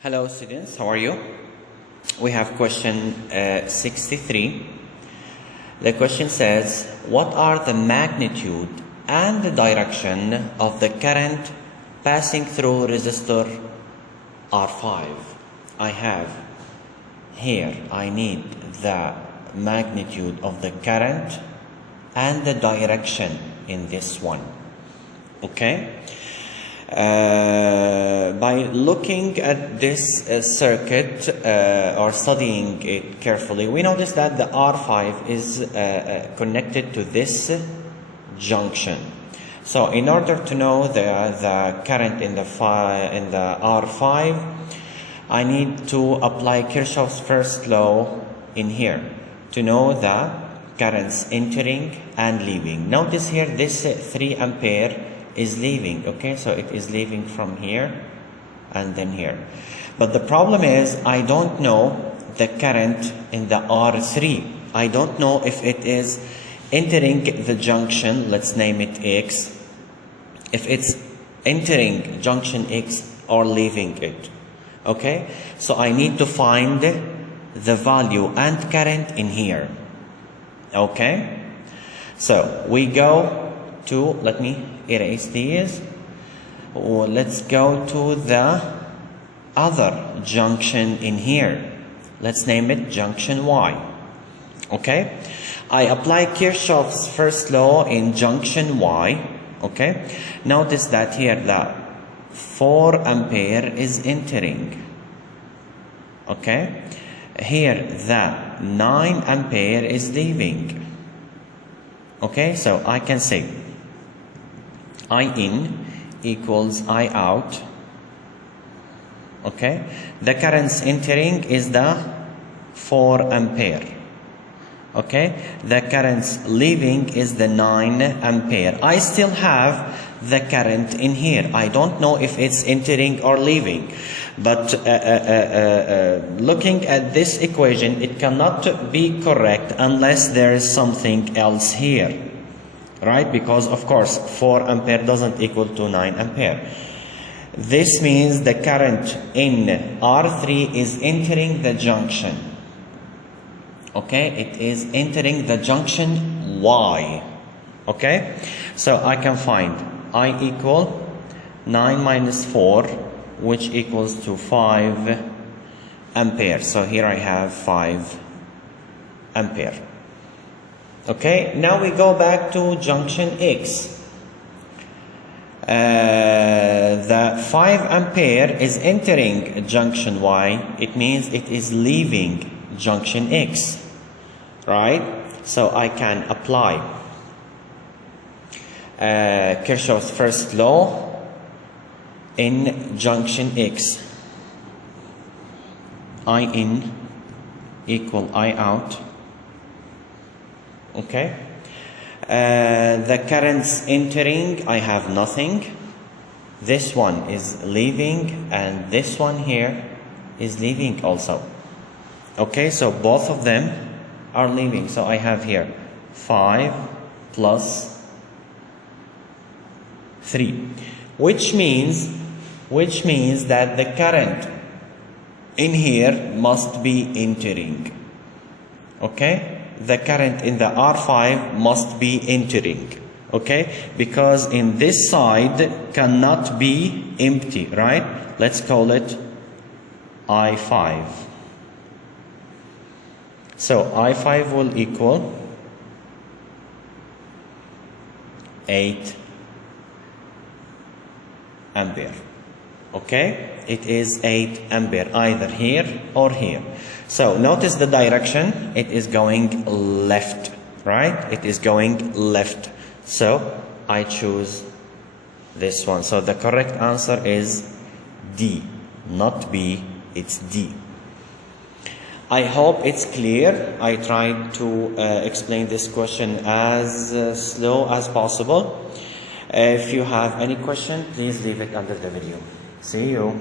Hello students, how are you? We have question 63. The question says, what are the magnitude and the direction of the current passing through resistor R5? I have here, I need the magnitude of the current and the direction in this one. Okay? By looking at this circuit or studying it carefully, we notice that the R5 is connected to this junction. So in order to know the current in the R5, I need to apply Kirchhoff's first law in here to know the currents entering and leaving. Notice here this 3 ampere is leaving, okay, so it is leaving from here and then here. But the problem is I don't know the current in the R3. I don't know if it is entering the junction, let's name it X, if it's entering junction X or leaving it. Okay, so I need to find the value and current in here. Okay, so we go to, let me erase these. Let's go to the other junction in here. Let's name it junction Y. Okay, I apply Kirchhoff's first law in junction Y. Okay, notice that here the 4 ampere is entering. Okay, here the 9 ampere is leaving. Okay, so I can say I in equals I out. Okay, the currents entering is the 4 ampere. Okay, the currents leaving is the 9 ampere. I still have the current in here. I don't know if it's entering or leaving, but looking at this equation, it cannot be correct unless there is something else here. Right? Because of course 4 ampere doesn't equal to 9 ampere. This means the current in R3 is entering the junction. Okay? It is entering the junction Y. Okay? So I can find I equal 9 minus 4, which equals to 5 ampere. So here I have 5 ampere. Okay, now we go back to junction X. The 5 ampere is entering junction Y. It means it is leaving junction X. Right? So I can apply Kirchhoff's first law in junction X. I in equal I out. Okay, the currents entering, I have nothing. This one is leaving and this one here is leaving also. Okay, so both of them are leaving. So I have here 5 plus 3, which means that the current in here must be entering. Okay, the current in the R5 must be entering. Okay, because in this side cannot be empty, right? Let's call it I5. So I5 will equal 8 ampere. Okay, it is 8 ampere either here or here. So notice the direction, it is going left, right? It is going left. So I choose this one. So the correct answer is D, not B, it's D. I hope it's clear. I tried to explain this question as slow as possible. If you have any question, please leave it under the video. See you.